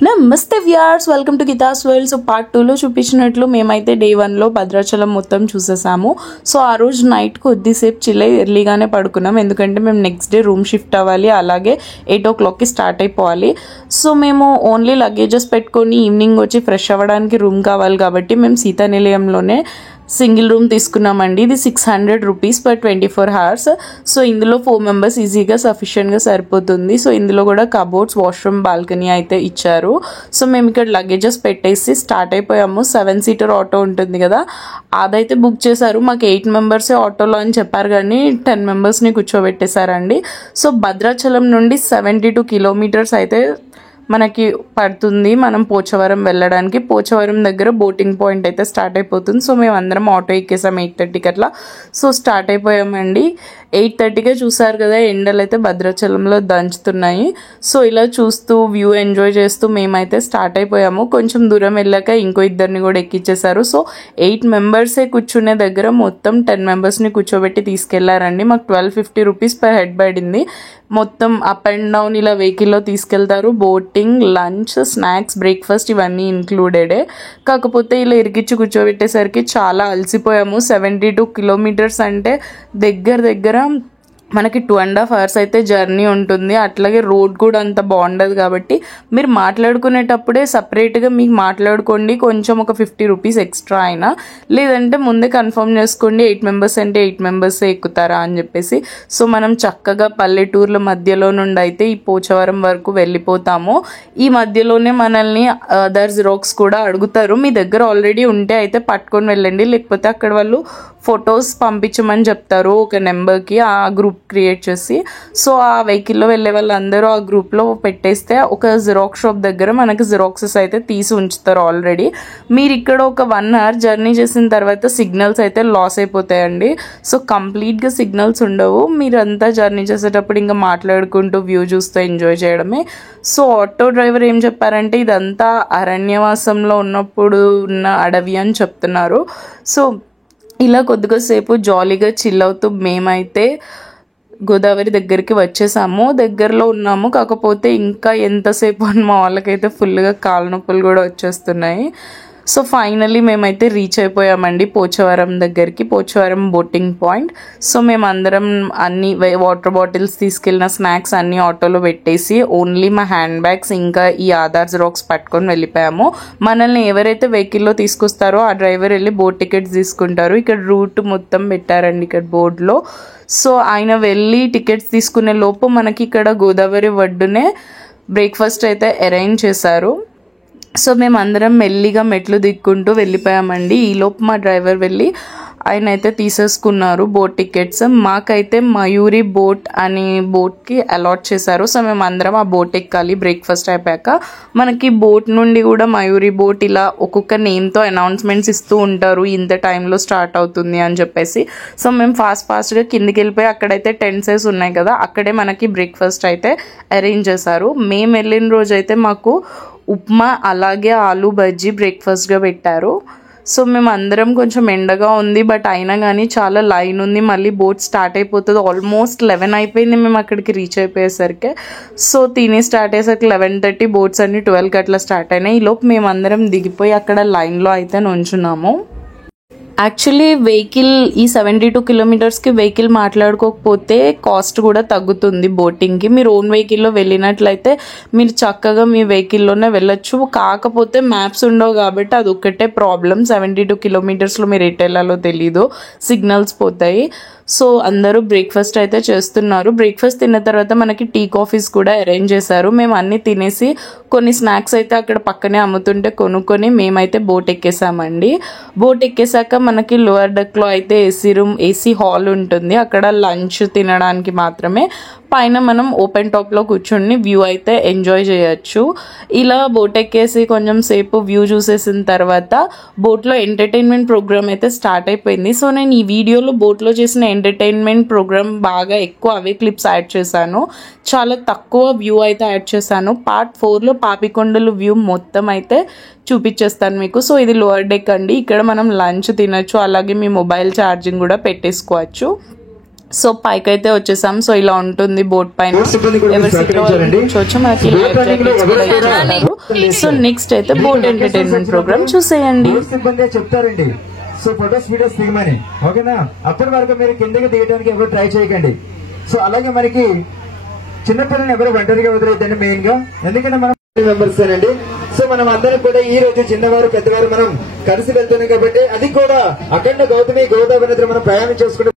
నమస్తే viewers, welcome to Geeta's world. So part 2లో చూపించినట్లు మేమైతే డే 1లో భద్రాచలం మొత్తం చూసేసాము. సో ఆ రోజు నైట్ కొద్దిసేపు చిల్ అయ్యి ఎర్లీగానే పడుకున్నాం, ఎందుకంటే మేము నెక్స్ట్ డే రూమ్ షిఫ్ట్ అవ్వాలి, అలాగే 8 o'clockకి స్టార్ట్ అయిపోవాలి. సో మేము ఓన్లీ లగేజెస్ పెట్టుకొని ఈవినింగ్ వచ్చి ఫ్రెష్ అవ్వడానికి రూమ్ కావాలి కాబట్టి మేము సీతా నిలయంలోనే సింగిల్ రూమ్ తీసుకున్నామండి. ఇది 600 రూపీస్ పర్ 24 hours. సో ఇందులో 4 members ఈజీగా సఫిషియెంట్గా సరిపోతుంది. సో ఇందులో కూడా కబోర్డ్స్, వాష్రూమ్, బాల్కనీ అయితే ఇచ్చారు. సో మేము ఇక్కడ లగేజెస్ పెట్టేసి స్టార్ట్ అయిపోయాము. 7-seater ఆటో ఉంటుంది కదా, అదైతే బుక్ చేశారు. మాకు 8 members ఆటోలో అని చెప్పారు, కానీ 10 members కూర్చోబెట్టేశారండి. సో భద్రాచలం నుండి 72 kilometers అయితే మనకి పడుతుంది మనం పోచవరం వెళ్ళడానికి. పోచవరం దగ్గర బోటింగ్ పాయింట్ అయితే స్టార్ట్ అయిపోతుంది. సో మేము అందరం ఆటో ఎక్కేసాం 8:30కి అట్లా. So start అయిపోయామండి. 8:30కే చూసారు కదా, ఎండలు అయితే భద్రాచలంలో దంచుతున్నాయి. సో ఇలా చూస్తూ వ్యూ ఎంజాయ్ చేస్తూ మేమైతే స్టార్ట్ అయిపోయాము. కొంచెం దూరం వెళ్ళాక ఇంకో ఇద్దరిని కూడా ఎక్కించేశారు. సో 8 members కూర్చునే దగ్గర మొత్తం 10 members కూర్చోబెట్టి తీసుకెళ్లారండి. మాకు 1250 రూపీస్ per head పడింది. మొత్తం అప్ అండ్ డౌన్ ఇలా వెహికల్లో తీసుకెళ్తారు. బోటింగ్, లంచ్, స్నాక్స్, బ్రేక్ఫాస్ట్ ఇవన్నీ ఇంక్లూడెడే. కాకపోతే ఇలా ఇరికిచ్చి కూర్చోబెట్టేసరికి చాలా అలసిపోయాము. 72 kilometers అంటే దగ్గర మనకి 2.5 hours అయితే జర్నీ ఉంటుంది. అట్లాగే రోడ్ కూడా అంత బాగుండదు కాబట్టి మీరు మాట్లాడుకునేటప్పుడే సపరేట్గా మీకు మాట్లాడుకోండి, కొంచెం ఒక 50 రూపీస్ ఎక్స్ట్రా అయినా, లేదంటే ముందే కన్ఫర్మ్ చేసుకోండి 8 members అంటే 8 members ఎక్కుతారా అని చెప్పేసి. సో మనం చక్కగా పల్లెటూర్ల మధ్యలో నుండి అయితే ఈ పోచవరం వరకు వెళ్ళిపోతాము. ఈ మధ్యలోనే మనల్ని అదర్ జిరాక్స్ కూడా అడుగుతారు. మీ దగ్గర ఆల్రెడీ ఉంటే అయితే పట్టుకొని వెళ్ళండి, లేకపోతే అక్కడ వాళ్ళు ఫొటోస్ పంపించమని చెప్తారు ఒక నెంబర్కి, ఆ గ్రూప్ క్రియేట్ చేసి. సో ఆ వెహికల్లో వెళ్ళే వాళ్ళందరూ ఆ గ్రూప్లో పెట్టేస్తే ఒక జిరాక్స్ షాప్ దగ్గర మనకి జిరాక్సెస్ అయితే తీసి ఉంచుతారు ఆల్రెడీ. మీరు ఇక్కడ ఒక 1 hour జర్నీ చేసిన తర్వాత సిగ్నల్స్ అయితే లాస్ అయిపోతాయండి. సో కంప్లీట్గా సిగ్నల్స్ ఉండవు. మీరంతా జర్నీ చేసేటప్పుడు ఇంకా మాట్లాడుకుంటూ వ్యూ చూస్తూ ఎంజాయ్ చేయడమే. సో ఆటో డ్రైవర్ ఏం చెప్పారంటే ఇదంతా అరణ్యవాసంలో ఉన్నప్పుడు ఉన్న అడవి అని చెప్తున్నారు. సో ఇలా కొద్దిసేపు జాలీగా చిల్ అవుతూ మేమైతే గోదావరి దగ్గరికి వచ్చేసాము. దగ్గరలో ఉన్నాము, కాకపోతే ఇంకా ఎంతసేపు అని మా వాళ్ళకైతే ఫుల్గా కాళ్ళ నొప్పులు కూడా వచ్చేస్తున్నాయి. సో ఫైనల్లీ మేమైతే రీచ్ అయిపోయామండి పోచవరం దగ్గరికి, పోచవరం బోటింగ్ పాయింట్. సో మేమందరం అన్ని వాటర్ బాటిల్స్, తీసుకెళ్ళిన స్నాక్స్ అన్నీ ఆటోలో పెట్టేసి ఓన్లీ మా హ్యాండ్ బ్యాగ్స్ ఇంకా ఈ ఆధార్ జిరాక్స్ పట్టుకొని వెళ్ళిపోయాము. మనల్ని ఎవరైతే వెహికల్లో తీసుకొస్తారో ఆ డ్రైవర్ వెళ్ళి బోట్ టికెట్స్ తీసుకుంటారు. ఇక్కడ రూట్ మొత్తం పెట్టారండి ఇక్కడ బోర్డులో. సో ఆయన వెళ్ళి టికెట్స్ తీసుకునే లోపు మనకి ఇక్కడ గోదావరి ఒడ్డునే బ్రేక్ఫాస్ట్ అయితే అరేంజ్ చేశారు. సో మేము అందరం మెల్లిగా మెట్లు దిక్కుంటూ వెళ్ళిపోయామండి. ఈలోపు మా డ్రైవర్ వెళ్ళి ఆయన అయితే తీసేసుకున్నారు బోట్ టికెట్స్. మాకైతే మయూరి బోట్ అని బోట్కి అలాట్ చేశారు. సో మేము అందరం ఆ బోట్ ఎక్కాలి. బ్రేక్ఫాస్ట్ అయిపోయాక మనకి బోట్ నుండి కూడా మయూరి బోట్ ఇలా ఒక్కొక్క నేమ్తో అనౌన్స్మెంట్స్ ఇస్తూ ఉంటారు, ఇంత టైంలో స్టార్ట్ అవుతుంది అని చెప్పేసి. సో మేము ఫాస్ట్గా కిందికి వెళ్ళిపోయి అక్కడైతే టెంట్స్ ఉన్నాయి కదా, అక్కడే మనకి బ్రేక్ఫాస్ట్ అయితే అరేంజ్ చేశారు. మేము వెళ్ళిన రోజు అయితే మాకు ఉప్మా అలాగే ఆలు బజ్జీ బ్రేక్ఫాస్ట్గా పెట్టారు. సో మేము అందరం కొంచెం ఎండగా ఉంది, బట్ అయినా కానీ చాలా లైన్ ఉంది. మళ్ళీ బోట్ స్టార్ట్ అయిపోతుంది. ఆల్మోస్ట్ 11 అయిపోయింది మేము అక్కడికి రీచ్ అయిపోయేసరికి. సో తిని స్టార్ట్ అయ్యేసరికి 11:30, బోట్స్ అన్ని 12కి అట్లా స్టార్ట్ అయినాయి. ఈలోపు మేము అందరం దిగిపోయి అక్కడ లైన్లో అయితే నుంచున్నాము. యాక్చువల్లీ వెహికల్ ఈ 72 kilometersకి వెహికల్ మాట్లాడుకోకపోతే కాస్ట్ కూడా తగ్గుతుంది బోటింగ్కి. మీరు ఓన్ వెహికల్లో వెళ్ళినట్లయితే మీరు చక్కగా మీ వెహికల్లోనే వెళ్ళొచ్చు. కాకపోతే మ్యాప్స్ ఉండవు కాబట్టి అది ఒక్కటే ప్రాబ్లం. 72 kilometersలో మీరు ఎటు వెళ్ళాలో తెలీదు, సిగ్నల్స్ పోతాయి. సో అందరూ బ్రేక్ఫాస్ట్ అయితే చేస్తున్నారు. బ్రేక్ఫాస్ట్ తిన్న తర్వాత మనకి టీ కాఫీస్ కూడా అరేంజ్ చేశారు. మేము అన్నీ తినేసి కొన్ని స్నాక్స్ అయితే అక్కడ పక్కనే అమ్ముతుంటే కొనుక్కొని మేమైతే బోట్ ఎక్కేసామండి. బోట్ ఎక్కేసాక మనకి లోవర్ డెక్లో అయితే ఏసీ హాల్ ఉంటుంది. అక్కడ లంచ్ తినడానికి మాత్రమే, పైన మనం ఓపెన్ టాప్లో కూర్చొని వ్యూ అయితే ఎంజాయ్ చేయొచ్చు. ఇలా బోట్ ఎక్కేసి కొంచెం సేపు వ్యూ చూసేసిన తర్వాత బోట్లో ఎంటర్టైన్మెంట్ ప్రోగ్రామ్ అయితే స్టార్ట్ అయిపోయింది. సో నేను ఈ వీడియోలో బోట్లో చేసిన ఎంటర్టైన్మెంట్ ప్రోగ్రామ్ బాగా ఎక్కువ అవే క్లిప్స్ యాడ్ చేశాను, చాలా తక్కువ వ్యూ అయితే యాడ్ చేశాను. పార్ట్ 4లో పాపికొండలు వ్యూ మొత్తం అయితే చూపించేస్తాను మీకు. సో ఇది లోవర్ డెక్ అండి. ఇక్కడ మనం లంచ్ తినచ్చు, అలాగే మీ మొబైల్ ఛార్జింగ్ కూడా పెట్టేసుకోవచ్చు. సో పైకి అయితే వచ్చేసాం. సో ఇలా ఉంటుంది బోట్ పైన, ఎవరి సీట్ కూర్చోవచ్చు. మనకి సో నెక్స్ట్ అయితే బోట్ ఎంటర్టైన్మెంట్ ప్రోగ్రామ్ చూసేయండి. చెప్తారండి సో ఫొటోస్ వీడియోస్ దిగమని, ఓకేనా? అప్పటి వరకు మీరు కిందకి దిగడానికి ఎవరు ట్రై చేయకండి. సో అలాగే మనకి చిన్నపిల్లల్ని ఎవరు ఒంటరిగా వదిలేదండి మెయిన్ గా, ఎందుకంటే మనం మెంబర్స్ అండి. సో మనం అందరం కూడా ఈ రోజు చిన్నవారు పెద్దవారు మనం కలిసి వెళ్తున్నాం కాబట్టి, అది కూడా అఖండ గౌతమి గోదావరి నదిలో మనం ప్రయాణం చేసుకుంటాం.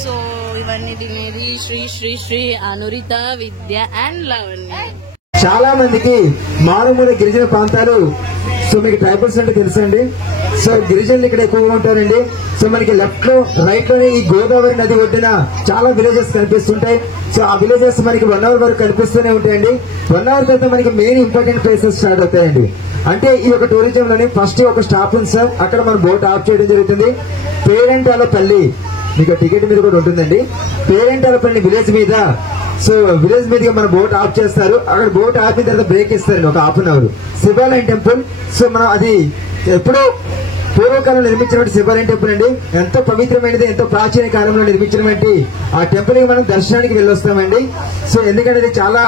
సో ఇవన్నీ తినేది శ్రీ శ్రీ శ్రీ అనురిత విద్య అండ్ లవణ్య. చాలా మందికి మారుమూల గిరిజన ప్రాంతాలు, సో మీకు ట్రైబల్స్ అంటే తెలుసండి. సో గిరిజనులు ఇక్కడ ఎక్కువగా ఉంటారండి. సో మనకి లెఫ్ట్ లో రైట్ లోనే ఈ గోదావరి నది ఒడ్డున చాలా విలేజెస్ కనిపిస్తుంటాయి. సో ఆ విలేజెస్ మనకి 1 hour వరకు కనిపిస్తూనే ఉంటాయండి. 1 hour తర్వాత మనకి మెయిన్ ఇంపార్టెంట్ ప్లేసెస్ స్టార్ట్ అవుతాయండి. అంటే ఈ యొక్క టూరిజం లోని ఫస్ట్ ఒక స్టాప్ ఉంది సార్, అక్కడ మన బోట్ ఆఫ్ చేయడం జరుగుతుంది. పేరెంటాలపల్లి మీకు టికెట్ మీద కూడా ఉంటుందండి. పేరెంటాలపల్లి విలేజ్ మీద, సో విలేజ్ మీదుగా మన బోట్ ఆఫ్ చేస్తారు. అక్కడ బోట్ ఆపిన తర్వాత బ్రేక్ ఇస్తారండి ఒక 1/2 hour. శివాలయం టెంపుల్, సో మనం అది ఎప్పుడో పూర్వకాలంలో నిర్మించినటువంటి శివాలయం టెంపుల్ అండి. ఎంతో పవిత్రమైనది, ఎంతో ప్రాచీన కాలంలో నిర్మించినటువంటి ఆ టెంపుల్ కి మనం దర్శనానికి వెళ్ళొస్తామండి. సో ఎందుకంటే ఇది చాలా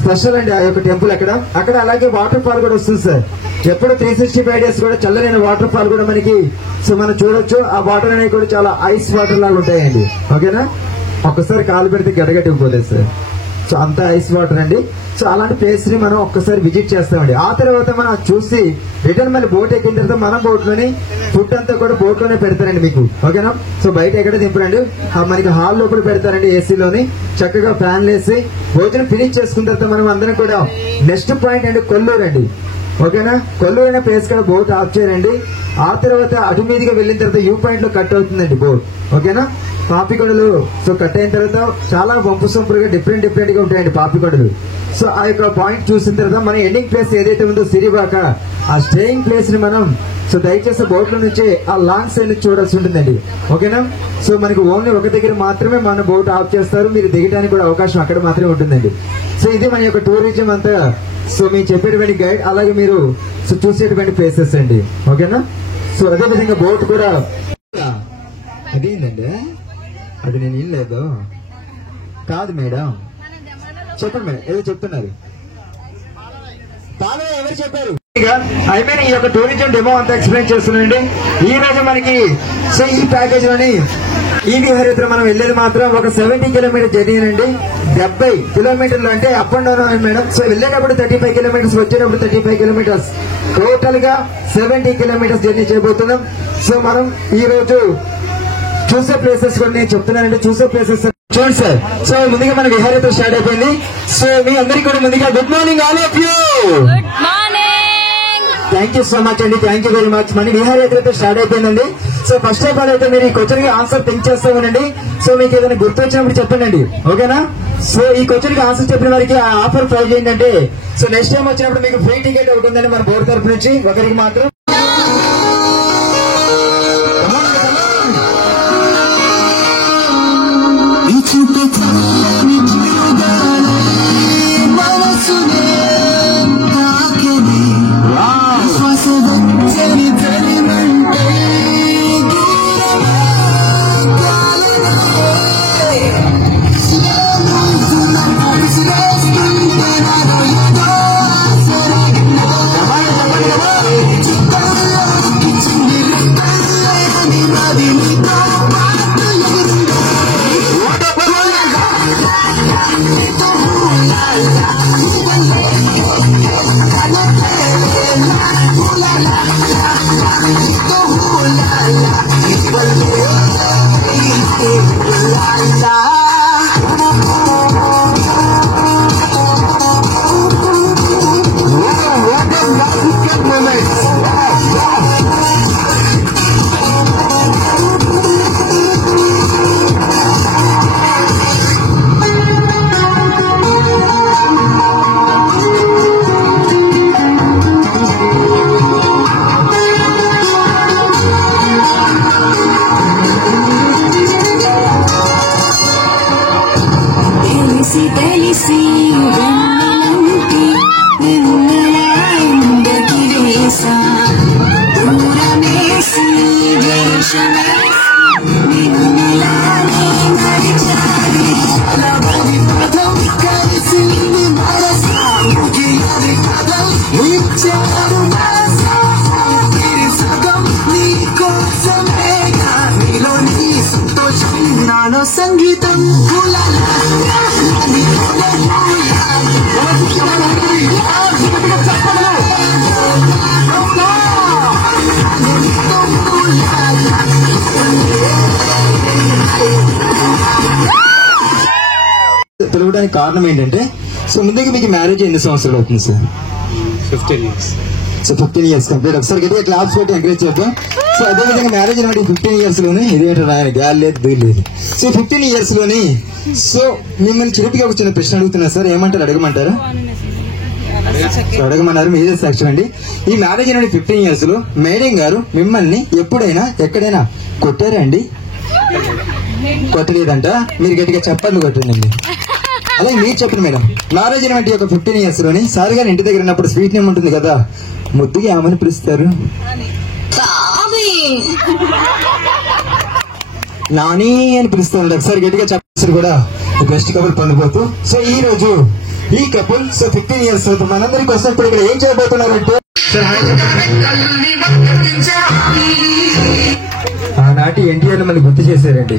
స్పెషల్ అండి ఆ యొక్క టెంపుల్. అక్కడ అలాగే వాటర్ ఫాల్ కూడా వస్తుంది సార్. ఎప్పుడు 365 days కూడా చల్లనైన వాటర్ ఫాల్ కూడా మనకి సో మనం చూడొచ్చు. ఆ వాటర్ అనేవి కూడా చాలా ఐస్ వాటర్ లాగా ఉంటాయండి, ఓకేనా? ఒక్కసారి కాలు పెడితే గడగట్టుకుపోలేదు సార్. సో అంత ఐస్ వాటర్ అండి. సో అలాంటి ప్లేస్ ని మనం ఒక్కసారి విజిట్ చేస్తామండి. ఆ తర్వాత మనం చూసి రిటర్న్ మళ్ళీ బోట్ ఎక్కిన తర్వాత మన బోట్ లోని ఫుడ్ అంతా కూడా బోట్ లోనే పెడతారండి మీకు, ఓకేనా? సో బయట ఎక్కడ దింపరండి, మనకి హాల్ లోపల పెడతారండి ఏసీలోని. చక్కగా ఫ్యాన్లు వేసి భోజనం ఫినిష్ చేసుకున్న తర్వాత మనం అందరం కూడా నెక్స్ట్ పాయింట్ అండి కొల్లూరు అండి, ఓకేనా? కొల్లూరు అనే ప్లేస్ కూడా బోట్ ఆఫ్ చేయండి. ఆ తర్వాత అటు మీదుగా వెళ్ళిన తర్వాత యూ పాయింట్ లో కట్ అవుతుందండి బోట్, ఓకేనా? పాపికొండలు సో కట్ అయిన తర్వాత చాలా వంపు సొంపులుగా డిఫరెంట్ గా ఉంటాయండి పాపికొండలు. సో ఆ యొక్క పాయింట్ చూసిన తర్వాత మన ఎండింగ్ ప్లేస్ ఏదైతే ఉందో సిరిబాక, ఆ స్టేయింగ్ ప్లేస్ ని మనం సో దయచేసి బోట్ లో నుంచి ఆ లాంగ్ సైడ్ నుంచి చూడాల్సి ఉంటుందండి, ఓకేనా? సో మనకి ఓన్లీ ఒక దగ్గర మాత్రమే మన బోట్ ఆఫ్ చేస్తారు. మీరు దిగడానికి కూడా అవకాశం అక్కడ మాత్రమే ఉంటుందండి. సో ఇది మన యొక్క టూరిజం అంతా. సో మేము చెప్పేటువంటి గైడ్, అలాగే మీరు సో చూసేటువంటి ప్లేసెస్ అండి, ఓకేనా? సో అదే విధంగా బోట్ కూడా అదేందండి, అది నేను ఏం లేదు కాదు మేడం, చెప్పండి మేడం ఏదో చెప్తున్నారు. ఎవరు చెప్పారు? ఈ యొక్క టూరిజం డెమో అంతా ఎక్స్ప్లెయిన్ చేస్తున్నానండి. ఈ రోజు మనకి సో ఈ ప్యాకేజ్ లోని ఈ విహారయాత్ర మనం వెళ్ళేది మాత్రం ఒక 70 kilometer జర్నీ అండి. 70 kilometers అంటే up and down madam. So వెళ్ళేటప్పుడు 35 kilometers, వచ్చేటప్పుడు 35 kilometers, టోటల్ గా 70 kilometers జర్నీ చేయబోతున్నాం. సో మనం ఈ రోజు చూసే ప్లేసెస్ కూడా నేను చెప్తున్నానండి. చూసే ప్లేసెస్ చూడండి సార్. సో ముందుగా మన విహారయాత్ర స్టార్ట్ అయిపోయింది. సో మీ అందరికీ కూడా ముందుగా good morning all of you. Thank you so much అండి, థ్యాంక్ యూ వెరీ మచ్. మన విహారయాత్ర అయితే స్టార్ట్ అయిపోయిందండి. సో ఫస్ట్ ఆఫ్ ఆల్ అయితే మీరు ఈ క్వశ్చన్ కి ఆన్సర్ థింక్ చేస్తామనండి. సో మీకు ఏదైనా గుర్తు వచ్చినప్పుడు చెప్పండి, ఓకేనా? సో ఈ క్వశ్చన్ కి ఆన్సర్ చెప్పిన వారికి ఆ ఆఫర్ ప్రైజ్ ఏంటంటే, సో నెక్స్ట్ టైం వచ్చినప్పుడు మీకు ఫ్రీ టికెట్ ఒకటి ఉందండి మన బోర్డు తరఫు నుంచి, ఒకరికి మాత్రం. నాలో సంగీతం పిలవడానికి కారణం ఏంటంటే, సో ముందుగా మీకు మ్యారేజ్ ఎన్ని సంవత్సరాలు అవుతుంది sir? 15 years. So 15 years complete. ఒకసారి గట్టిగా క్లాస్ పెట్టి ఎంకరేజ్ చేద్దాం. సో అదేవిధంగా మ్యారేజ్ అనేది 15 years లోనే ఇదేంటో రాయని గాలి లేదు దూరు లేదు. సో 15 years లోని సో మిమ్మల్ని చిరుపుగా ఒక చిన్న ప్రశ్న అడుగుతున్నా సార్, ఏమంటారు? అడగమంటారా? సో అడగమన్నారు, మీరే సాక్ష్యం అండి. ఈ మ్యారేజ్ అనేది 15 years లో మేడం గారు మిమ్మల్ని ఎప్పుడైనా ఎక్కడైనా కొట్టారా అండి? కొట్టలేదంట. మీరు గట్టిగా చెప్పండి కొట్టండి. అదే మీరు చెప్పండి మేడం. మ్యారేజ్ అనేటువంటి ఒక 15 years లోని సార్ గారు ఇంటి దగ్గర ఉన్నప్పుడు స్వీట్ నేమ్ ఉంటుంది కదా, ముద్దుగా ఏమని పిలుస్తారు? నాని అని పిలుస్తాను. ఒకసారి గట్టిగా చెప్పారు కూడా బెస్ట్ కపుల్ పొందిపోతూ. సో ఈ రోజు ఈ కపుల్ సో 15 years అవుతుంది. మనందరికి వస్తున్నప్పుడు ఇక్కడ ఏం చేయబోతున్నారంటే, ఆనాటి ఎన్టీఆర్ మనకి గుర్తు చేశారండి.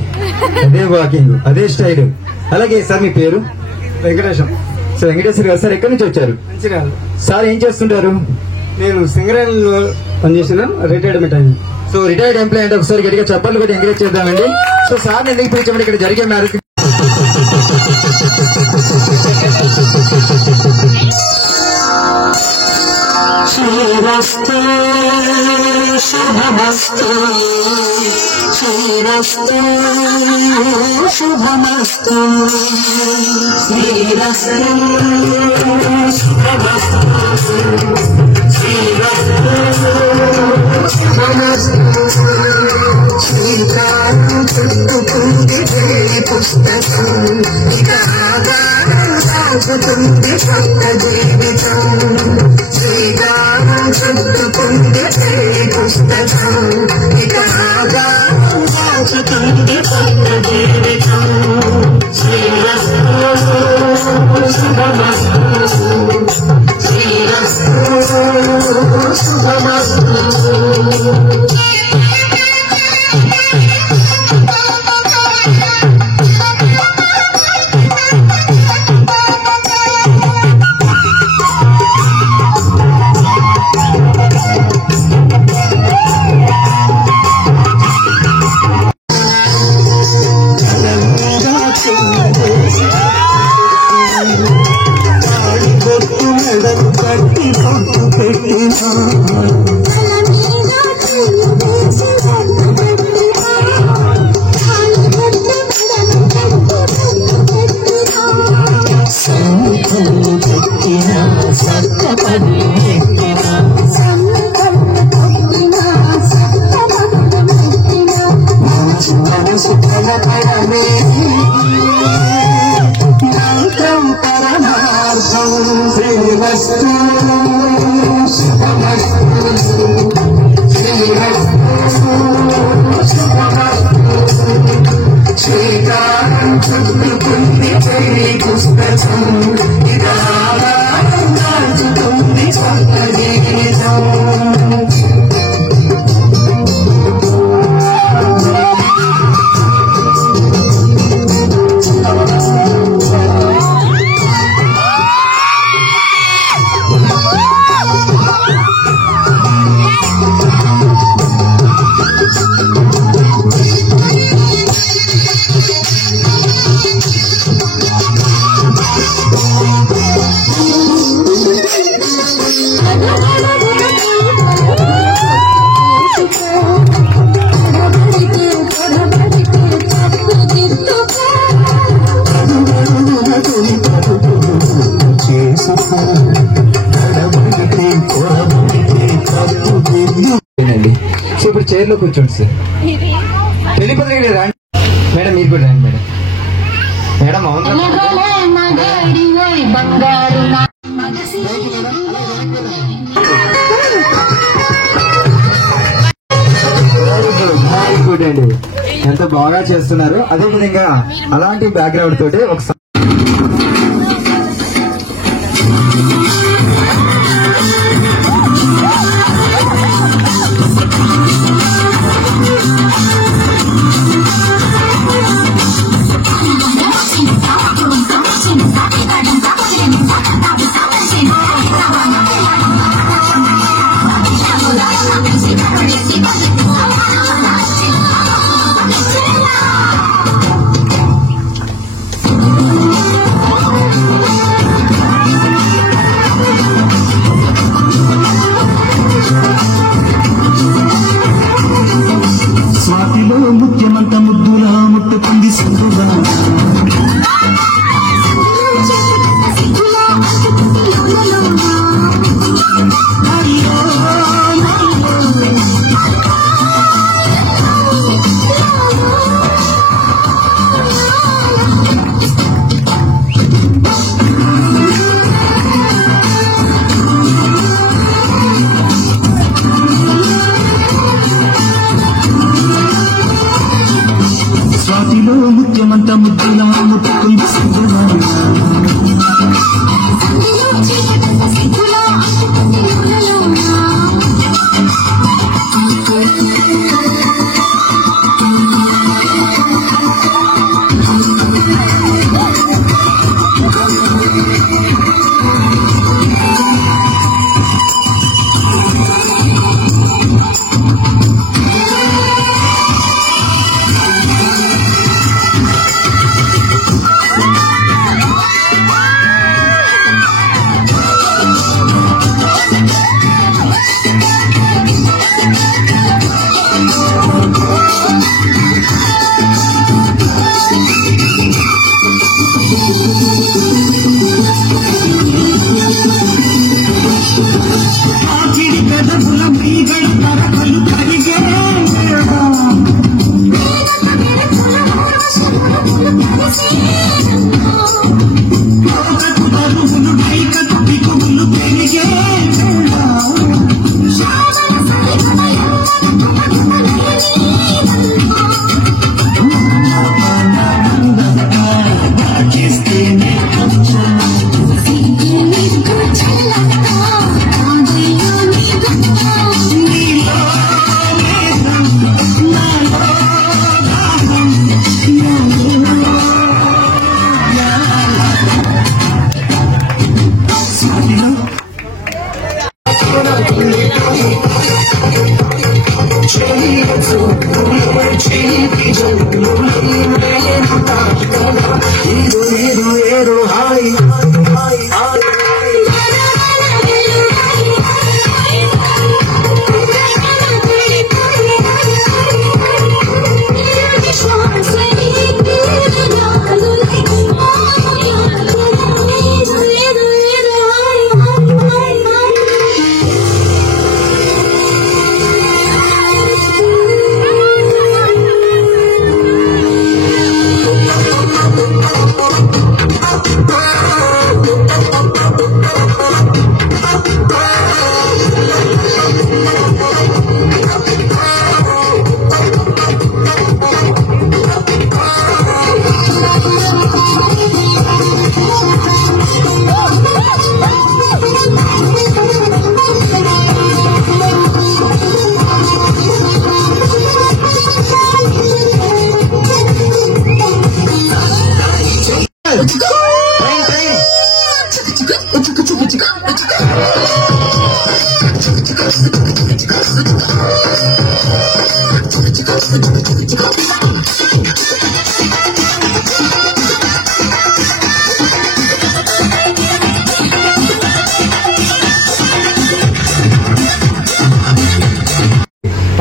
అదే వాకింగ్, అదే స్టైల్. అలాగే సార్ మీ పేరు? వెంకటేశం. సో వెంకటేశ్వర గారు సార్ ఎక్కడి నుంచి వచ్చారు? మంచిర్యాల. సార్ ఏం చేస్తుంటారు? నేను సింగరేణి పనిచేసిన రిటైర్మెంట్ అయింది. సో రిటైర్డ్ ఎంప్లాయ్ అంటే ఒకసారి గట్టిగా చెప్పాలి కూడా ఎంకరేజ్ చేద్దామండి. సో సార్ ఎందుకు పిలిచామంటే ఇక్కడ జరిగే మ్యారేజ్ శ్రీరస్తు శుభమస్తు శ్రీరస్తు శుభమస్తు శ్రీరస్తు శుభమస్తు శ్రీరస్తు శుభమస్తు శ్రీకారం చుట్టుకుంది పుస్తకం ఇక సాగుతుంది కొత్త జీవితం శ్రీకారం చుట్టుకుంది పుస్తకం ఇక సాగుతుంది కొత్త జీవితం శ్రీరస్తు శుభమస్తు శ్రీరస్తు శుభమస్తు. సో ఇప్పుడు చైర్ లో కూర్చోండి సార్. వెళ్ళిపోతుంది రండి మేడం, మీరు కూడా రండి మేడం. మేడం గుడ్ అండి, ఎంత బాగా చేస్తున్నారు. అదే విధంగా అలాంటి బ్యాక్గ్రౌండ్ తోటి ఒకసారి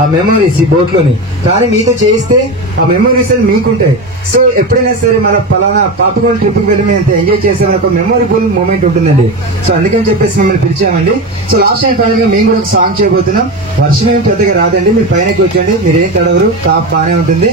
ఆ మెమరీస్ ఈ బోట్ లోని కానీ మీతో చేయిస్తే ఆ మెమరీస్ అని మీకుంటాయి. సో ఎప్పుడైనా సరే మన పలానా పాపగోల్ ట్రిప్ కి వెళ్ళి మేము ఎంజాయ్ చేసామని ఒక మెమొరబుల్ మూమెంట్ ఉంటుందండి. సో అందుకని చెప్పేసి మిమ్మల్ని పిలిచామండి. సో లాస్ట్ టైం ఫైనల్ గా మేము కూడా ఒక సాంగ్ చేయబోతున్నాం. వర్షం ఏమి పెద్దగా రాదండి, మీరు పైనకి వచ్చండి, మీరేం తడవరు, టాప్ బాగానే ఉంటుంది.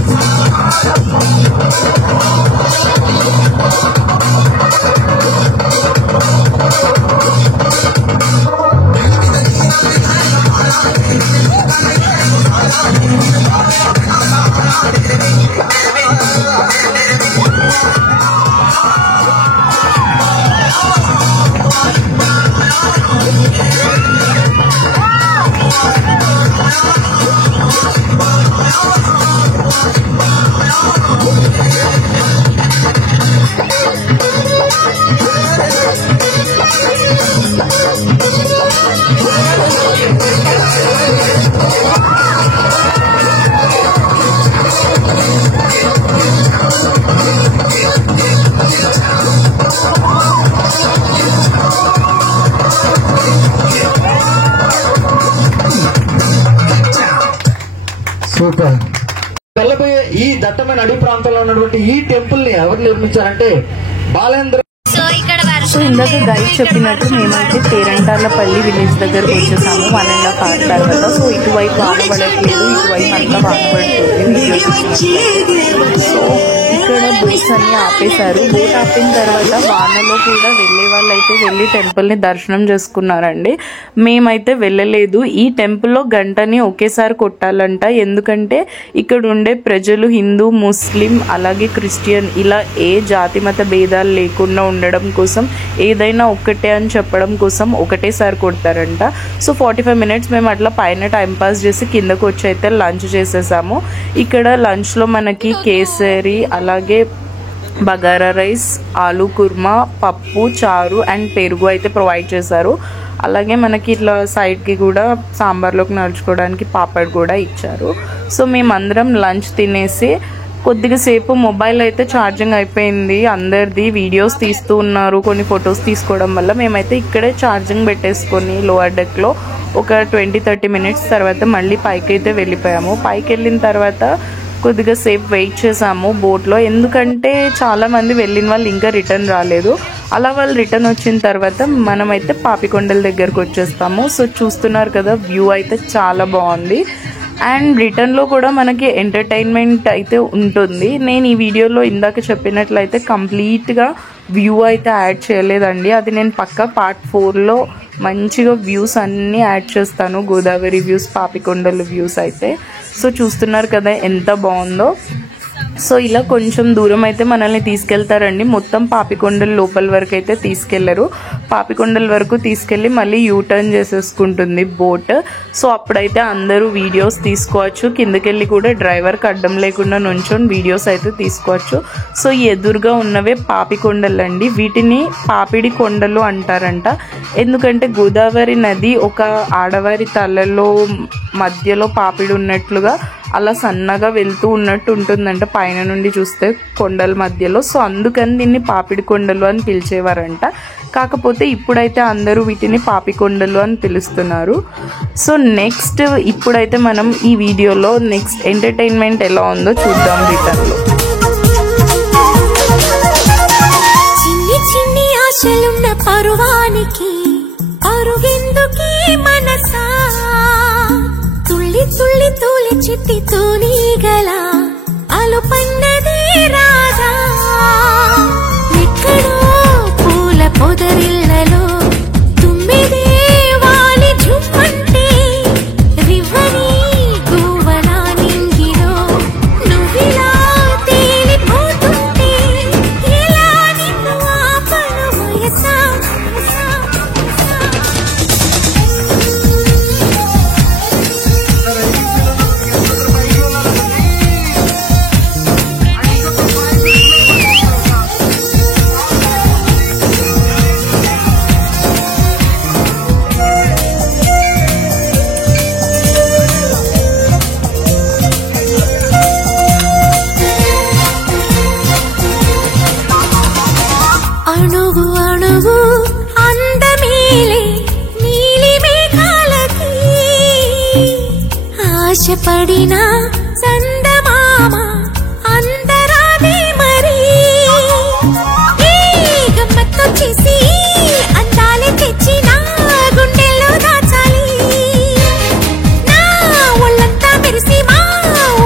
I'm super. వెళ్ళబోయే ఈ దట్టమైన అడవి ప్రాంతంలో ఉన్నటువంటి ఈ టెంపుల్ ని ఎవరు నిర్మించారంటే బాలేంద్ర. సో ఇందాక గైడ్ చెప్పినట్టు మేమైతే పేరంటార్లపల్లి విలేజ్ దగ్గరకు వచ్చేసాము 1.5 hours తర్వాత. సో ఇటువైపు వాన పడట్లేదు, ఇటువైపు అంతా వాన పడుతుంది. సో ఇక్కడ బోట్స్ అన్ని ఆపేశారు. బోట్ ఆపిన తర్వాత వానలో కూడా వెళ్ళే వాళ్ళైతే వెళ్ళి టెంపుల్ ని దర్శనం చేసుకున్నారండి. మేమైతే వెళ్ళలేదు. ఈ టెంపుల్లో గంటని ఒకేసారి కొట్టాలంట, ఎందుకంటే ఇక్కడ ఉండే ప్రజలు హిందూ, ముస్లిం, అలాగే క్రిస్టియన్ ఇలా ఏ జాతి మత భేదాలు లేకుండా ఉండడం కోసం, ఏదైనా ఒక్కటే అని చెప్పడం కోసం ఒకటేసారి కొడతారంట. సో 45 minutes మేము అట్లా పైన టైం పాస్ చేసి కిందకు వచ్చి అయితే లంచ్ చేసేసాము. ఇక్కడ లంచ్లో మనకి కేసరి, అలాగే బగారా రైస్, ఆలూ కుర్మా, పప్పు, చారు అండ్ పెరుగు అయితే ప్రొవైడ్ చేశారు. అలాగే మనకి ఇట్లా సైడ్కి కూడా సాంబార్లోకి నడుచుకోవడానికి పాపడ్ కూడా ఇచ్చారు. సో మేమందరం లంచ్ తినేసి కొద్దిగా సేపు మొబైల్ అయితే ఛార్జింగ్ అయిపోయింది అందరిది. వీడియోస్ తీస్తూ ఉన్నారు, కొన్ని ఫొటోస్ తీసుకోవడం వల్ల మేమైతే ఇక్కడే ఛార్జింగ్ పెట్టేసుకొని లోవర్ డెక్లో ఒక 20-30 minutes తర్వాత మళ్ళీ పైకి అయితే వెళ్ళిపోయాము. పైకి వెళ్ళిన తర్వాత కొద్దిగా సేపు వెయిట్ చేసాము బోట్లో, ఎందుకంటే చాలామంది వెళ్ళిన వాళ్ళు ఇంకా రిటర్న్ రాలేదు. అలా వాళ్ళు రిటర్న్ వచ్చిన తర్వాత మనమైతే పాపికొండల దగ్గరకు వచ్చేస్తాము. సో చూస్తున్నారు కదా, వ్యూ అయితే చాలా బాగుంది. అండ్ రిటర్న్లో కూడా మనకి ఎంటర్టైన్మెంట్ అయితే ఉంటుంది. నేను ఈ వీడియోలో ఇందాక చెప్పినట్లయితే కంప్లీట్గా వ్యూ అయితే యాడ్ చేయలేదండి, అది నేను పక్క పార్ట్ 4లో మంచిగా వ్యూస్ అన్నీ యాడ్ చేస్తాను, గోదావరి వ్యూస్, పాపికొండల వ్యూస్ అయితే. సో చూస్తున్నారు కదా ఎంత బాగుందో. సో ఇలా కొంచెం దూరం అయితే మనల్ని తీసుకెళ్తారండి, మొత్తం పాపికొండల లోపల వరకు అయితే తీసుకెళ్లరు. పాపికొండల వరకు తీసుకెళ్ళి మళ్ళీ యూటర్న్ చేసేసుకుంటుంది బోట్. సో అప్పుడైతే అందరూ వీడియోస్ తీసుకోవచ్చు, కిందకెళ్ళి కూడా డ్రైవర్కి అడ్డం లేకుండా నుంచొని వీడియోస్ అయితే తీసుకోవచ్చు. సో ఎదురుగా ఉన్నవే పాపికొండలు అండి, వీటిని పాపిడి కొండలు అంటారంట. ఎందుకంటే గోదావరి నది ఒక ఆడవారి తలలో మధ్యలో పాపిడి ఉన్నట్లుగా అలా సన్నగా వెళ్తూ ఉన్నట్టు ఉంటుందంట పైన నుండి చూస్తే కొండల మధ్యలో. సో అందుకని దీన్ని పాపిడి కొండలు అని పిలిచేవారంట. కాకపోతే ఇప్పుడైతే అందరూ వీటిని పాపికొండలు అని పిలుస్తున్నారు. సో నెక్స్ట్ ఇప్పుడైతే మనం ఈ వీడియోలో నెక్స్ట్ ఎంటర్టైన్మెంట్ ఎలా ఉందో చూద్దాం రిటర్న్లో. చిన్ని చిన్ని ఆశలున్న పరువానికి అరుగెందుకీ మనసా, తుళ్ళి తుళ్ళి తూలి చిట్టి తూనీగల అలుపన్నదే రాజా. ఎక్కడో పూల పొదరిళ్లలో తుమ్మిదే వాలి జుమ్మంటే, రివ్వని గువ్వలా నింగిలో నువ్విలా తేలిపోతుంటే, ఎలా నిన్ను ఆపను వయసా. అణువు అణువు అందమేలే నీలి మేఘాలకి ఆశపడిన చందమామ అందరాదే మరి. ఏ గమ్మత్తు చేసి అందాలే తెచ్చి నా గుండెల్లో దాచాలి, నా ఒళ్ళంతా మెరిసి మా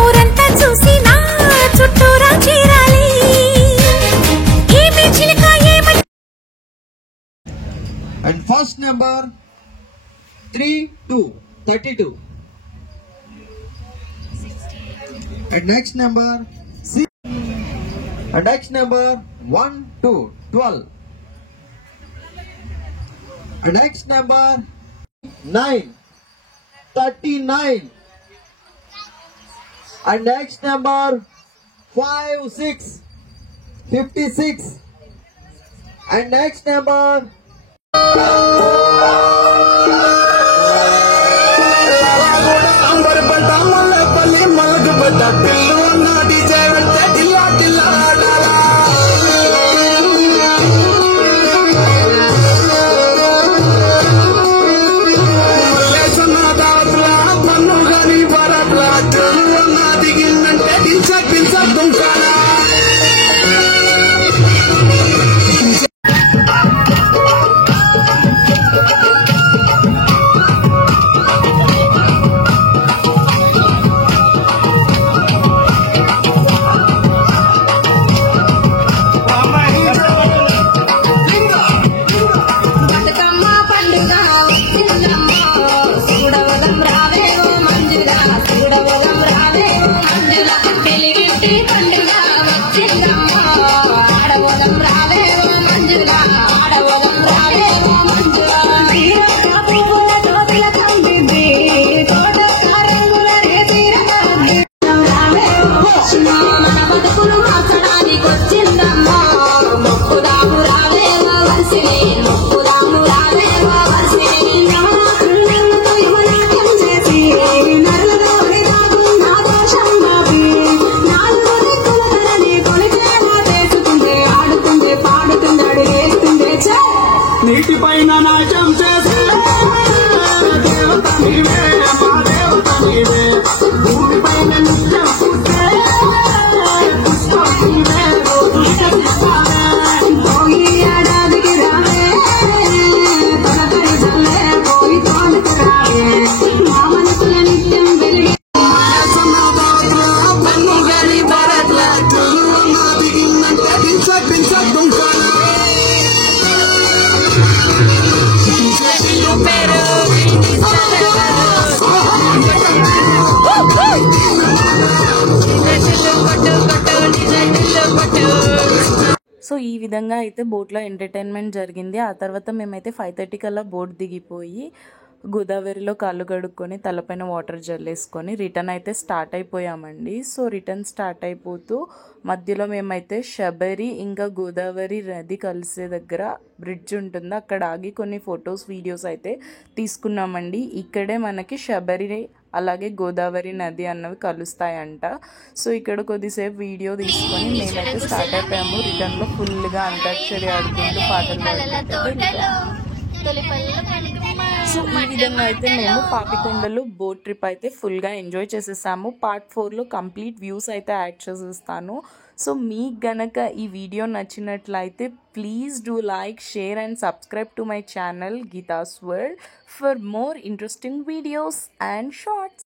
ఊరంతా చూసి నా చుట్టూరా చేరాలి. ఏమి చిలక ఏమని. And first number 3-2 32. And next number 6. And next number 1-2 12. And next number 9 39. And next number 5-6 56. And next number so ఈ విధంగా అయితే బోట్లో ఎంటర్టైన్మెంట్ జరిగింది. ఆ తర్వాత మేమైతే 5:30 కల్లా బోట్ దిగిపోయి గోదావరిలో కాళ్ళు కడుక్కొని తలపైన వాటర్ జల్లేసుకొని రిటర్న్ అయితే స్టార్ట్ అయిపోయామండి. సో రిటర్న్ స్టార్ట్ అయిపోతూ మధ్యలో మేమైతే శబరి ఇంకా గోదావరి నది కలిసే దగ్గర బ్రిడ్జ్ ఉంటుంది, అక్కడ ఆగి కొన్ని ఫొటోస్ వీడియోస్ అయితే తీసుకున్నామండి. ఇక్కడే మనకి శబరి అలాగే గోదావరి నది అన్నవి కలుస్తాయంట. సో ఇక్కడ కొద్దిసేపు వీడియో తీసుకొని మేమైతే స్టార్ట్ అయిపోయాము. రిటర్న్లో ఫుల్గా అంతాక్షరి ఆడుకుంటూ పాటలు పాడుకుంటూ. సో ఈ విధంగా అయితే మేము పాపికొండలు బోట్ ట్రిప్ అయితే ఫుల్గా ఎంజాయ్ చేసేసాము. పార్ట్ 4లో కంప్లీట్ వ్యూస్ అయితే యాడ్ చేసేస్తాను. సో మీకు గనక ఈ వీడియో నచ్చినట్లయితే please do like, share and subscribe to my channel Geeta's world for more interesting videos and shorts.